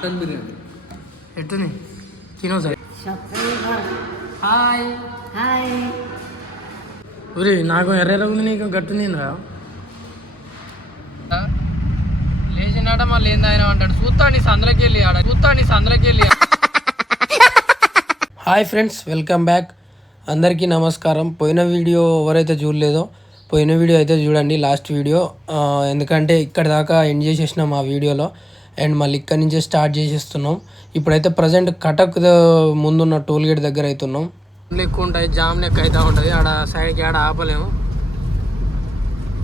Mutton biryani. ఎట్టుంది? తినో sir hi. Hi. ఒరే నాకు ఎర్ర ఉంది నీకు గట్టుంది రా లేచినాట మళ్ళీ ఏంది ఆయన అంటాడు? చూస్తా నీ సందులోకి వెళ్ళి ఆడ. చూస్తా నీ సందులోకి వెళ్ళి హాయ్ ఫ్రెండ్స్ వెల్కమ్ బ్యాక్. అందరికీ నమస్కారం. పోయిన వీడియో ఎవరైతే చూడలేదో పోయిన వీడియో అయితే చూడండి లాస్ట్ వీడియో. ఎందుకంటే ఇక్కడ దాకా ఎండ్ చేసేసినాం ఆ వీడియోలో. అండ్ మళ్ళీ ఇక్కడ నుంచే స్టార్ట్ చేసేస్తున్నాం. ఇప్పుడైతే ప్రజెంట్ కటక్ ద- ముందున్న టోల్ గేట్ దగ్గర అవుతున్నాం ఎక్కువ ఉంటాయి జామ్ లెక్క అవుతూ ఉంటుంది ఆడ సైడ్కి ఆడ ఆపలేము.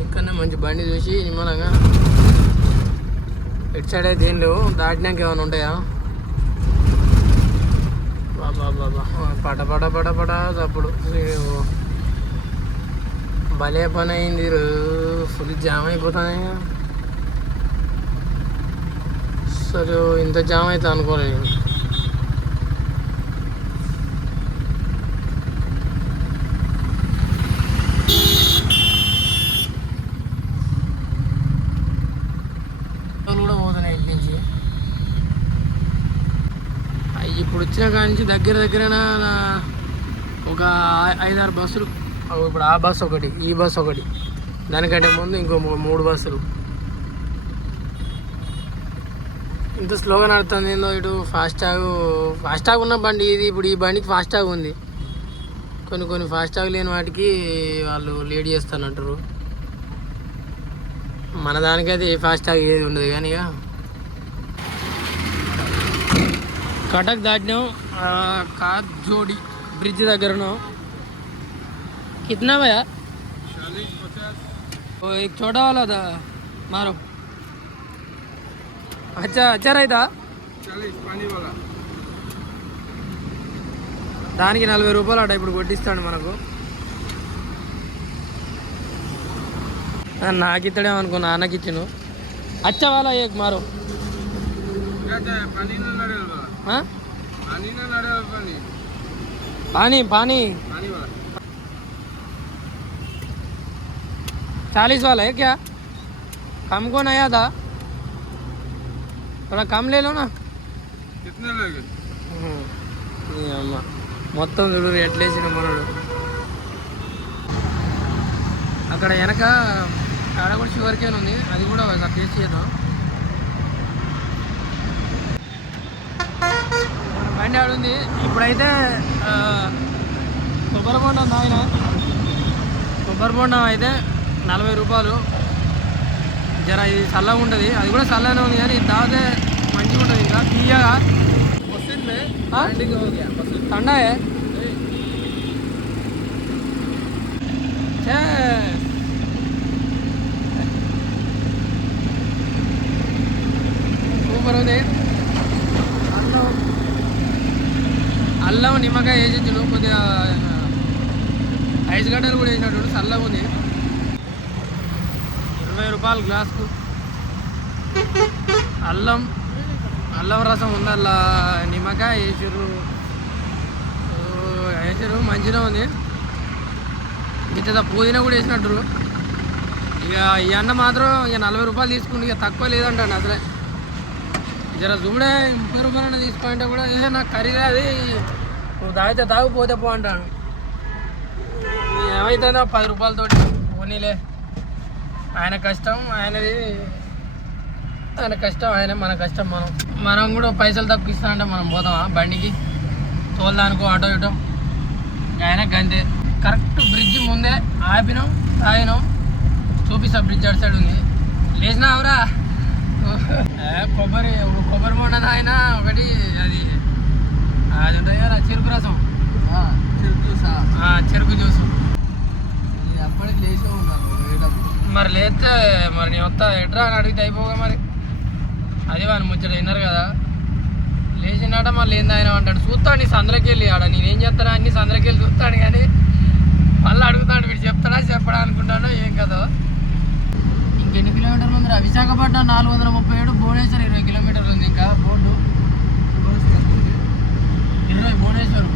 ఇక్కడనే మంచి బండి చూసి నిమ్మలంగా ఇటు సైడ్ అయితే ఏం లేవు. దాటినాక ఏమైనా ఉంటాయా? బాబా బాబా పట పట పట పట భలే పని అయింది ఫుల్ జామ్ అయిపోతాయి అసలు ఇంత జామ్ అయితే అనుకోలేదు కూడా పోతున్నాయి ఇంటి నుంచి. ఇప్పుడు వచ్చిన కాడి నుంచి దగ్గర దగ్గర ఒక ఐదారు బస్సులు. ఇప్పుడు ఆ బస్సు ఒకటి ఈ బస్సు ఒకటి. దానికంటే ముందు ఇంకో మూడు బస్సులు. ఇంత స్లోగా నడుస్తుంది ఏందో ఇటు ఫాస్టాగ్ ఫాస్టాగ్ ఉన్న బండి ఇది ఇప్పుడు ఈ బండికి ఫాస్టాగ్ ఉంది కొన్ని కొన్ని ఫాస్టాగ్ లేని వాటికి వాళ్ళు లేట్ చేస్తానంటారు మన దానికైతే ఏ ఫాస్టాగ్ ఏది ఉండదు కానీ ఇక కటక్ దాటినాం కార్ జోడి బ్రిడ్జ్ దగ్గర ఉన్నాం कितना भैया वो एक छोटा वाला था मारो अच्छा अच्छा रहता దానికి నలభై రూపాయలు అట ఇప్పుడు కొట్టిస్తాడు మనకు ఆ, నాకు ఇస్తాడేమో అనుకున్నా అన్నకి ఇచ్చిన అచ్చా వాళ్ళ ఏక్ మారో हाँ? पानी पानी चालीस वाला है क्या कम को नया था थोड़ा कम ले लो ना हम्म. ఈ అమ్మ మొత్తం చూడు ఎట్లేసిన మనడు అక్కడ వెనక ఆడ కూడా షుగర్ కేన్ ఉంది అది కూడా ఒక టేస్ట్ చేద్దాం మన బండి ఆడుంది ఇప్పుడైతే ఆ, కొబ్బరి బొండం తాగిన కొబ్బరి బొండం అయితే నలభై రూపాయలు జర ఇది చల్లగా ఉంటుంది. అది కూడా చల్లగానే ఉంది కానీ తాగితే మంచిగా ఉంటుంది. ఇంకా తీయగా. తండే సూపర్ ఉంది. అల్లం. అల్లం నిమ్మకాయ వేసి కొద్దిగా ఐస్ గడ్డలు కూడా వేసినట్టు చల్లగా ఉంది. ఇరవై రూపాయలు గ్లాస్కు. అల్లం అల్లం రసం ఉంది అలా నిమ్మకాయ వేసారు వేసారు మంచిగా ఉంది. ఇంత పుదీనా కూడా వేసినట్టు. ఇక ఈ అన్న మాత్రం ఇక నలభై రూపాయలు తీసుకుంటే ఇక తక్కువ లేదంటాను అసలే. జర చూడే ముప్పై రూపాయలు తీసుకుంటే కూడా ఏ నాకు ఖరీదు అది నువ్వు తాగితే తాగిపోతే పో అంటాను ఏమవుతుందో పది రూపాయలతోటి పోనీలే. ఆయన కష్టం ఆయనది ఆయన కష్టం ఆయన మన కష్టం మనం. మనం కూడా పైసలు తక్కువ ఇస్తా అంటే మనం పోతామా బండికి? తోలదానికో ఆటో ఇటో? ఆయన గంతే. కరెక్ట్ బ్రిడ్జ్ ముందే ఆపినాం తాగినాం. చూపిస్తా బ్రిడ్జ్ అటు సైడ్ ఉంది. లేచినావురా? కొబ్బరి కొబ్బరి మొండ తాగినా ఒకటి అది అది ఉంటుంది కదా చెరుకు రసం? ఆ, చెరుకు జ్యూస్? అప్పటికి లేచే వేటప్పుడు మరి లేస్తే మరి నీ వస్తా. ఎట్రా అని అడిగితే అయిపోగా మరి. అది వాని ముచ్చట విన్నారు కదా. లేచినాట మళ్ళీ ఏంది ఆయన అంటాడు చూస్తాడు నీ సందులోకి వెళ్ళి ఆడ నేనేం చేస్తాను? అన్ని సందులోకి వెళ్ళి చూస్తాడు కానీ మళ్ళీ అడుగుతాడు వీడు చెప్తాడా చెప్పడా అనుకుంటాడో ఏం కదా. ఇంకెన్ని కిలోమీటర్లు ఉంది విశాఖపట్నం నాలుగు వందల ముప్పై ఏడు భువనేశ్వర్ ఇరవై కిలోమీటర్లు ఉంది ఇంకా. బోర్డు. ఇరవై భువనేశ్వర్.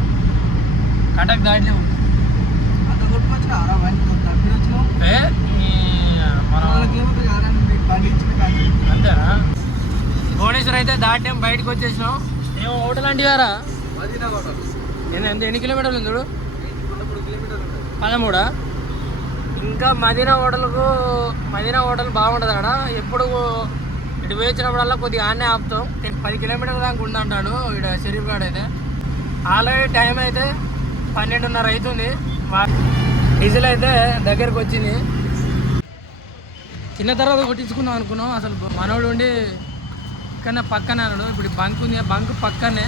కటక్ ఏ? అంతేనా? భువనేశ్వర్ అయితే దాటాం బయటకు వచ్చేసినాం. ఏమో హోటల్ హోటల్. ఎంత ఎన్ని కిలోమీటర్లు ఉంది చూడు? పదమూడు ఇంకా మదీనా హోటల్కు మదీనా హోటల్ బాగుంటుంది అక్కడ ఎప్పుడు ఇటు వేయించినప్పుడల్లా కొద్దిగా ఆనే ఆపుతాం. పది కిలోమీటర్ల దాకా ఉందంటాడు ఇక్కడ షరీఫ్ గార్డ్ అయితే. ఆల్రెడీ టైం అయితే పన్నెండున్నర అవుతుంది. డీజిల్ అయితే దగ్గరకు వచ్చింది. తిన్న తర్వాత కొట్టించుకుందాం అనుకున్నాం. అసలు మనోడు ఉండి ఇక్కడ పక్కనే అన్నాడు. ఇప్పుడు బంక్ ఉంది. బంక్ పక్కనే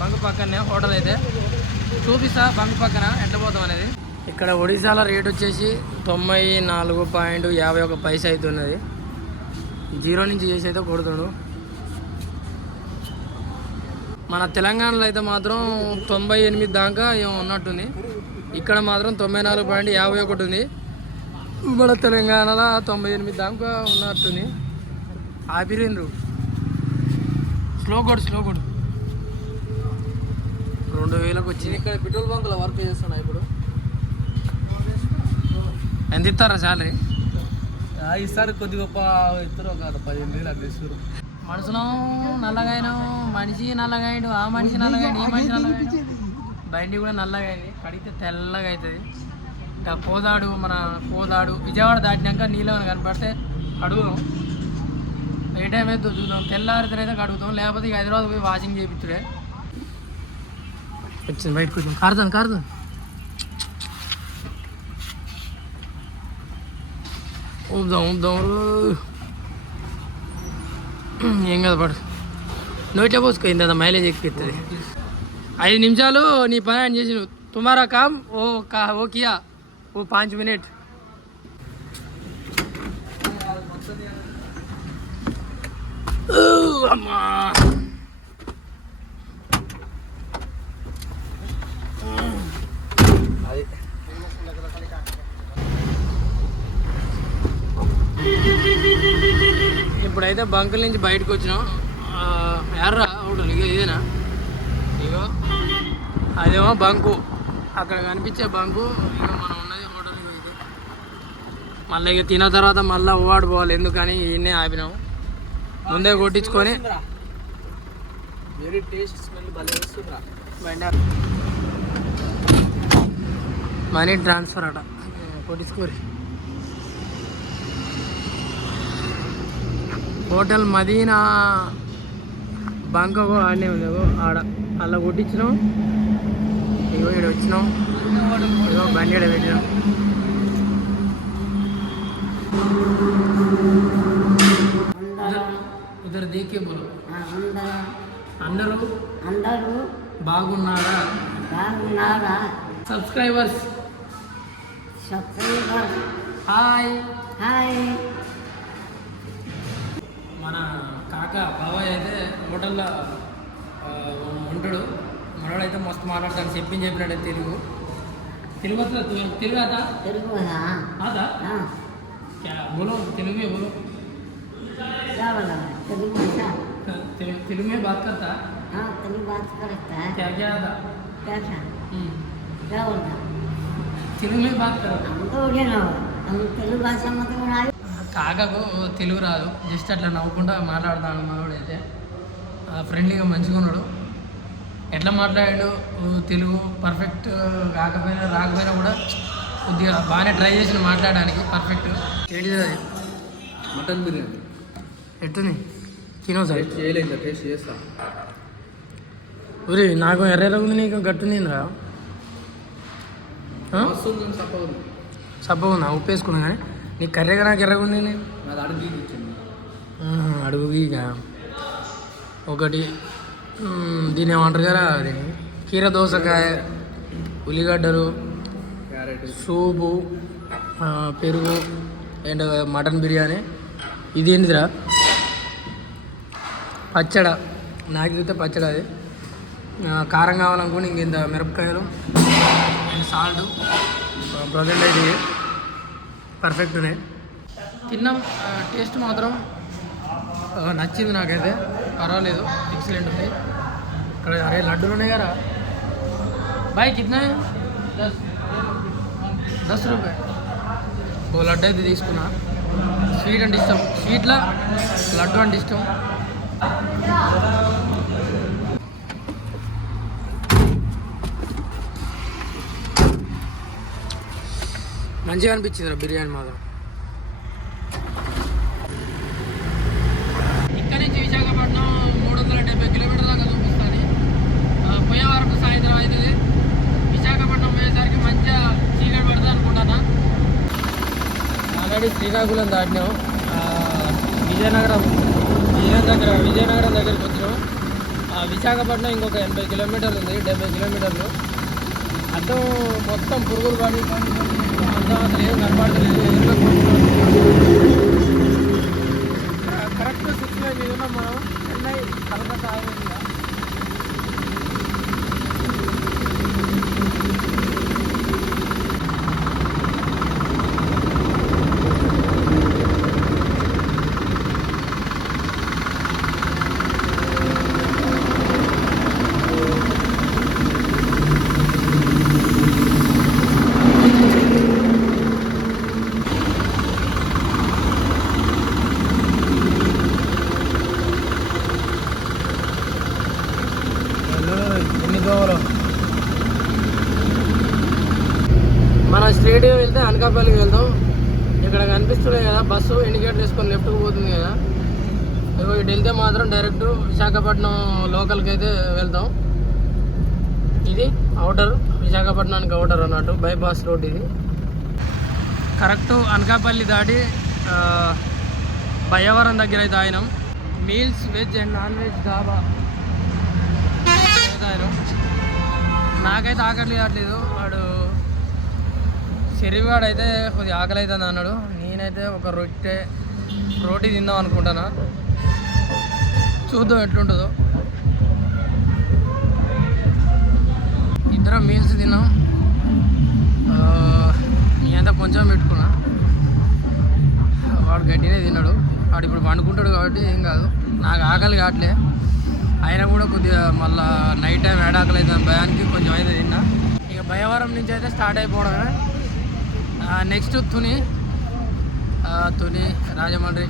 బంక్ పక్కనే హోటల్ అయితే. చూపిస్తా బంక్ పక్కన ఎట్లా పోతాం అనేది. ఇక్కడ ఒడిశాలో రేట్ వచ్చేసి తొంభై నాలుగు పాయింట్ యాభై ఒక పైసా అవుతున్నది జీరో నుంచి చేసి అయితే కొడుతాడు. మన తెలంగాణలో అయితే మాత్రం తొంభై ఎనిమిది దాకా ఏమో ఉన్నట్టుంది. ఇక్కడ మాత్రం తొంభై నాలుగు పాయింట్ యాభై ఒకటి ఉంది. మన తెలంగాణలో తొంభై ఎనిమిది దాకా ఉన్నట్టుంది ఆపిరిండ్రు స్లో కొడు స్లో కొడు. రెండు వేలకు వచ్చింది. ఇక్కడ పెట్రోల్ బంకులో వర్క్ చేస్తున్నా ఇప్పుడు. ఎంత ఇస్తారా శాలరీ? ఈసారి కొద్ది గొప్ప ఇద్దరు ఒక పదిహేను వేలు అట్లా ఇస్తారు. మనసులో నల్లగాయను మనిషి నల్లగాయడు ఆ మనిషి నల్లగాయడు ఈ మనిషి నల్లగాయడు. బండి కూడా నల్లగా అయింది కడిగితే తెల్లగా అవుతుంది. కోదాడు మన కోదాడు విజయవాడ దాటినాక నీళ్ళు కనపడితే అడుగుదాం ఏ టైం అయితే చూద్దాం. తెల్లారితేనైతే అడుగుతాం లేకపోతే ఇక హైదరాబాద్ పోయి వాషింగ్ చేయించుడే. వచ్చింది బయటకు వచ్చింది. కారుదాం కారుదాం ఊపుదాం ఊపుదాం. ఏం కదా పడు. నోట్లో పోసుకో ఇంత మైలేజ్ ఎక్కిస్తుంది ఐదు నిమిషాలు నీ పని అని చేసి తుమారా కామ్ ఓ కా ఓ కియా. ఓ పాంచ్ మినిట్ ఇప్పుడైతే బంకుల నుంచి బయటకు వచ్చినాం. ఆ, ఎర్రా ఇదేనా? ఇగో అదేమో బంకు. అక్కడ కనిపించే బంకు. ఇక మనం ఉన్నది హోటల్ ఇగో ఇది మళ్ళీ ఇక తిన్న తర్వాత మళ్ళీ ఓవాడు పోవాలి. ఎందుకని? ఈయన్నే ఆపినాం. ముందే కొట్టించుకొని. మనీ ట్రాన్స్ఫర్ అట. కొట్టించుకోరి. హోటల్ మదీనా బంక్ ఆడనే ఉంది. ఆడ. అలా కొట్టించినాం. ఇగో ఇక్కడ వచ్చినాం. ఇగో బండి ఈడ పెట్టినాం. ఇద్దరు దేకే బోలో అందరూ. అందరూ బాగున్నారా? బాగున్నారా? సబ్స్క్రైబర్స్. సబ్స్క్రైబర్. హాయ్. హాయ్. మన కాక బాబాయ్ అయితే హోటల్లో ఉంటాడు. మనోడైతే మస్తు మాట్లాడతాను చెప్పింది చెప్పినట్టే తెలుగు. తెలుగు వస్తుందా? తెలు- తెలుగు आता बोलो तेलुगु में बोलो क्या बोला तेलुगु भाषा तेलुगु तेलुगु में बात करता हाँ तेलुगु बात करता है क्या क्या आता क्या था हम्म, क्या बोलता తెలుగు में बात करता हम तो उड़े ना हम तेलुगु भाषा मतलब उड़ाए కాకకు తెలుగు రాదు జస్ట్ అట్లా నవ్వుకుంటా మాట్లాడతాడు మనోడైతే ఫ్రెండ్లీగా మంచిగా ఉన్నాడు ఎట్లా మాట్లాడాడు ఊ, తెలుగు పర్ఫెక్ట్ కాకపోయినా రాకపోయినా కూడా కొద్దిగా బాగానే ట్రై చేసిన మాట్లాడడానికి పర్ఫెక్ట్ ఏంటిది అది? మటన్ బిర్యానీ. ఎట్టుంది? తినో సార్. చేయలేదు టేస్ట్ చేస్తా. ఊరి నాకు ఎర్ర ఉంది నీకు గట్టుంది రా వస్తుంది తప్పదు సబ్బ ఉందా. ఉప్పు వేసుకున్నా కానీ. నీకు కర్రెగా నాకు ఎర్రగా ఉంది అడుగుకి ఇక ఒకటి మ్, దీన్ని ఏమంటారు కదా కీర దోసకాయ ఉల్లిగడ్డలు సూపు పెరుగు అండ్ మటన్ బిర్యానీ. ఇది ఏంటిదిరా పచ్చడ. నాకు చూస్తే పచ్చడ అది. కారం కావాలనుకోండి ఇంక ఇంత మిరపకాయలు అండ్ సాల్ట్. ప్రజెంట్ అయితే పర్ఫెక్ట్నే పర్ఫెక్ట్ ఉన్నాయి తిన్నాం. టేస్ట్ మాత్రం నచ్చింది నాకైతే. పర్వాలేదు. ఎక్సలెంట్ ఉంది. ఇక్కడ అరే లడ్డూలు ఉన్నాయి కదా. బాయ్ కిतना దస్ రూపాయ ఓ లడ్డు అయితే తీసుకున్నా. స్వీట్ అంటే ఇష్టం. స్వీట్లో? లడ్డు అంటే ఇష్టం. మంచిగా అనిపించింది రా బిర్యానీ మాత్రం. ఇక్కడ నుంచి విశాఖపట్నం మూడు వందల డెబ్బై కిలోమీటర్ దాకా చూపిస్తాను. పోయే వరకు సాయంత్రం అవుతుంది. విశాఖపట్నం పోయేసరికి మంచిగా చీకటి పడుతుంది అనుకుంటానా? ఆల్రెడీ శ్రీకాకుళం దాటినాం. విజయనగరం విజయనగరం దగ్గర విజయనగరం దగ్గరికి వచ్చినాం. ఆ, విశాఖపట్నం ఇంకొక ఎనభై కిలోమీటర్లు ఉంది డెబ్బై కిలోమీటర్లు. అర్థం మొత్తం పురుగులు పడి అర్థం అసలు ఏం కనపడలేదు కరెక్ట్ సిక్స్ మీద ఉన్నాం మనం చెన్నై కలకత్తా ఆగిపోయిందిగా ఎన్ని దోవలు మనం స్ట్రేట్గా వెళ్తే అనకాపల్లికి వెళ్దాం ఇక్కడ కనిపిస్తున్నాయి కదా బస్సు ఇండికేటర్ వేసుకొని లెఫ్ట్కి పోతుంది కదా ఇగో ఇటు వెళ్తే మాత్రం విశాఖపట్నం లోకల్కి అయితే వెళ్తాం. ఇది అవుటర్ విశాఖపట్నానికి అవుటర్ అన్నట్టు బైపాస్ రోడ్ ఇది. కరెక్ట్ అనకాపల్లి దాటి భయవరం దగ్గర అయితే ఆయినాం meals veg and non veg dhaba నాకైతే ఆకలి కావట్లేదు. వాడు శరీవాడు అయితే కొద్దిగా ఆకలి అవుతుంది అన్నాడు. నేనైతే ఒక రొట్టె రోటీ తిందాం అనుకుంటానా. చూద్దాం ఎట్లుంటుందో. ఇద్దరం మీల్స్ తిన్నాం. నేనంతా కొంచెం పెట్టుకున్నా. వాడు గట్టినే తిన్నాడు. వాడు ఇప్పుడు పండుకుంటాడు కాబట్టి ఏం కాదు. నాకు ఆకలి కావట్లే. అయినా కూడా కొద్దిగా మళ్ళా నైట్ టైం ఏడాకలి అవుతుంది భయానికి కొంచెం అయితే తిన్నా. ఇక భయవరం నుంచి అయితే స్టార్ట్ అయిపోవడమే. నెక్స్ట్ తుని. తుని రాజమండ్రి.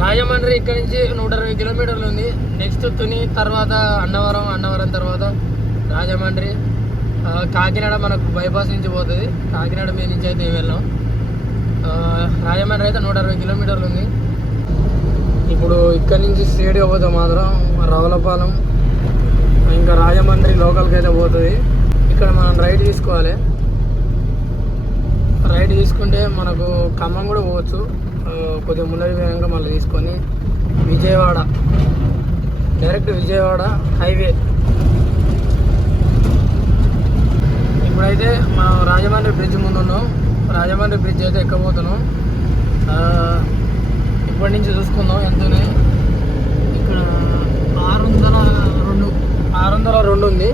రాజమండ్రి ఇక్కడ నుంచి నూట ఇరవై కిలోమీటర్లు ఉంది. నెక్స్ట్ తుని తర్వాత అన్నవరం అన్నవరం తర్వాత రాజమండ్రి. కాకినాడ మనకు బైపాస్ నుంచి పోతుంది. కాకినాడ మీద నుంచి అయితే వెళ్ళాం. రాజమండ్రి అయితే నూట అరవై కిలోమీటర్లు ఉంది. ఇప్పుడు ఇక్కడ నుంచి స్టేడియం పోతే మాత్రం రవలపాలెం ఇంకా రాజమండ్రి లోకల్కి అయితే పోతుంది. ఇక్కడ మనం రైడ్ తీసుకోవాలి. రైడ్ తీసుకుంటే మనకు ఖమ్మం కూడా పోవచ్చు. కొద్దిగా ముందరి వేగంగా మళ్ళీ తీసుకొని విజయవాడ డైరెక్ట్ విజయవాడ హైవే. ఇప్పుడైతే మనం రాజమండ్రి బ్రిడ్జ్ ముందు ఉన్నాం రాజమండ్రి బ్రిడ్జ్ అయితే ఎక్కబోతున్నాం. ఇప్పటి నుంచి చూసుకుందాం ఎంతనే. ఇక్కడ ఆరు వందల రెండు ఆరు వందల రెండు ఉంది.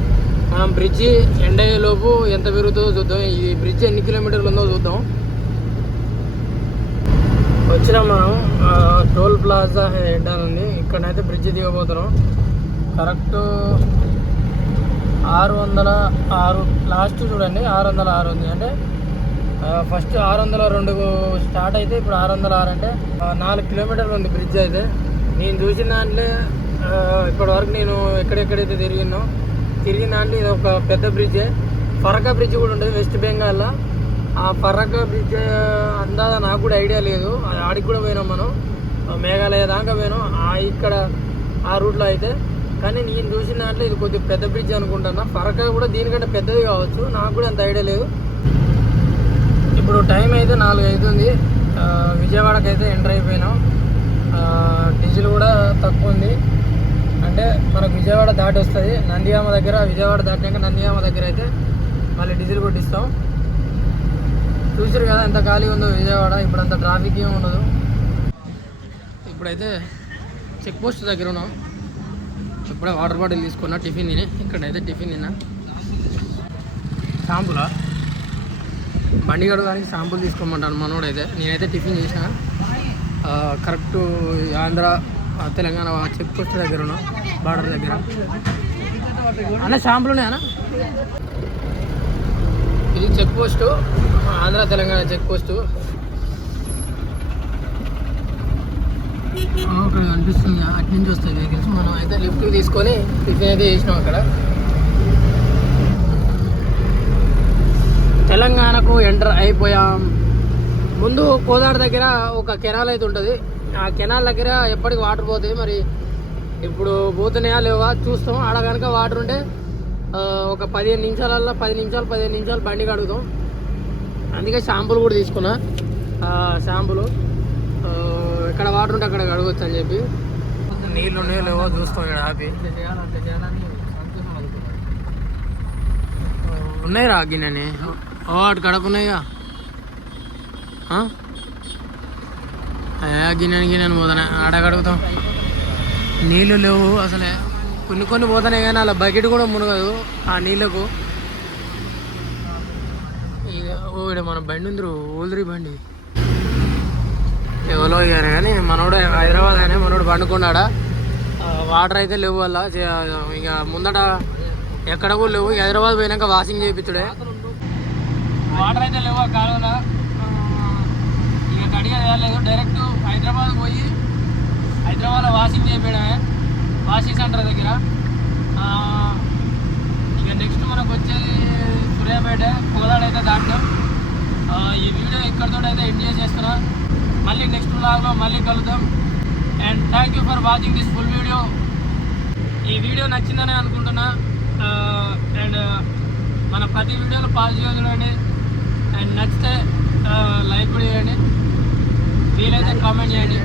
మనం బ్రిడ్జి ఎండ అయ్యేలోపు ఎంత పెరుగుతుందో చూద్దాం. ఈ బ్రిడ్జ్ ఎన్ని కిలోమీటర్లు ఉందో చూద్దాం. వచ్చినాం మనం టోల్ ప్లాజా హెడ్ అని ఉంది ఇక్కడైతే బ్రిడ్జ్ దిగబోతున్నాం. కరెక్ట్ ఆరు వందల ఆరు లాస్ట్ చూడండి ఆరు వందల ఆరు ఉంది. అంటే ఫస్ట్ ఆరు వందల రెండు స్టార్ట్ అయితే ఇప్పుడు ఆరు వందల ఆరు అంటే నాలుగు కిలోమీటర్లు ఉంది బ్రిడ్జ్ అయితే. నేను చూసిన దాంట్లో ఇప్పటి వరకు నేను ఎక్కడెక్కడైతే తిరిగినో తిరిగిన దాంట్లో ఇది ఒక పెద్ద బ్రిడ్జే ఫరకా బ్రిడ్జ్ కూడా ఉంటుంది వెస్ట్ బెంగాల్లో ఆ ఫరకా బ్రిడ్జ్ అందాదా నాకు కూడా ఐడియా లేదు. ఆడికి కూడా పోయినాం మనం. మేఘాలయ దాకా పోయినాం. ఆ ఇక్కడ ఆ రూట్లో అయితే. కానీ నేను చూసిన దాంట్లో ఇది కొద్దిగా పెద్ద బ్రిడ్జ్ అనుకుంటున్నా ఫరక కూడా దీనికంటే పెద్దది కావచ్చు. నాకు కూడా అంత ఐడియా లేదు. ఇప్పుడు టైం అయితే నాలుగు అవుతుంది. విజయవాడకి అయితే ఎంటర్ అయిపోయినాం. డీజిల్ కూడా తక్కువ ఉంది. అంటే మనకు విజయవాడ దాటి వస్తుంది. నందిగామ దగ్గర విజయవాడ దాటినాక నందిగామ దగ్గర అయితే మళ్ళీ డీజిల్ కొట్టిస్తాం. చూసారు కదా ఎంత ఖాళీగా ఉందో విజయవాడ ఇప్పుడు అంత ట్రాఫిక్ ఏమి ఉండదు. ఇప్పుడైతే చెక్ పోస్ట్ దగ్గర ఉన్నాం. ఇప్పుడే వాటర్ బాటిల్ తీసుకున్నా టిఫిన్ తిని. ఇక్కడైతే టిఫిన్ తిన్నా. షాంపులా బండి కడగడానికి షాంపుల్ తీసుకోమంటాను మనోడైతే. అయితే నేనైతే టిఫిన్ చేసిన. Correct Andhra Telangana check post దగ్గర ఉన్నాం బార్డర్ దగ్గర. అన్న షాంపులు ఉన్నాయన్నా ఇది check post Andhra Telangana check post. అక్కడ కనిపిస్తుంది. అటు నుంచి వస్తాయి వెహికల్స్ మనం అయితే లిఫ్ట్ తీసుకొని టిఫిన్ అయితే చేసినాం అక్కడ. తెలంగాణకు ఎంటర్ అయిపోయాం. ముందు కోదాడ దగ్గర ఒక కెనాల్ అయితే ఉంటుంది. ఆ కెనాల్ దగ్గర ఎప్పటికి వాటర్ పోతాయి? మరి ఇప్పుడు పోతున్నాయా లేవా? చూస్తాం. ఆడ కనుక వాటర్ ఉంటే ఒక పదిహేను నిమిషాలల్లో పది నిమిషాలు పదిహేను నిమిషాలు బండి కడుగుతాం. అందుకే షాంపూలు కూడా తీసుకున్నా. ఆ, షాంపూలు ఎక్కడ వాటర్ ఉంటే అక్కడ కడగొచ్చు అని చెప్పి. నీళ్ళు ఉన్నాయో లేవో చూస్తాం ఇక్కడ ఆపి. ఉన్నాయి రా గిన్నెని. ఓ అటు కడకున్నాయిగా. గిన్నెని గిన్నెని పోతానే. ఆడ కడుగుతాం. నీళ్ళు లేవు అసలే. కొన్ని కొన్ని పోతున్నాయి కానీ అలా బకెట్ కూడా మునగదు ఆ నీళ్ళకు. ఓ ఈడ మన బండి ఉంది ఓల్దరి బండి. ఎవరో గారు కానీ మనోడు హైదరాబాద్ అని మనోడు పండుకున్నాడా? వాటర్ అయితే లేవు వల్ల ఇక ముందట ఎక్కడ కూడా లేవు హైదరాబాద్ పోయినాక వాషింగ్ చేయించుడే వాటర్ అయితే లేవు కాలువల. ఇక కడిగా లేదు డైరెక్ట్ హైదరాబాద్ పోయి హైదరాబాద్లో వాషింగ్ చేయించడమే వాషింగ్ సెంటర్ దగ్గర. ఇక నెక్స్ట్ మనకు వచ్చేది సూర్యాపేట కోదాడ అయితే దాంట్లో ఈ వీడియో ఇక్కడితో అయితే ఎంజాయ్ చేస్తున్నా మళ్ళీ నెక్స్ట్ బ్లాగ్లో మళ్ళీ కలుద్దాం. And thank you for watching this full video ఈ వీడియో నచ్చిందని అనుకుంటున్నా. అండ్ మన ప్రతి వీడియోలో పాజిటివ్ చూడండి. అండ్ నచ్చితే లైక్ కూడా చేయండి. వీలైతే కామెంట్ చేయండి.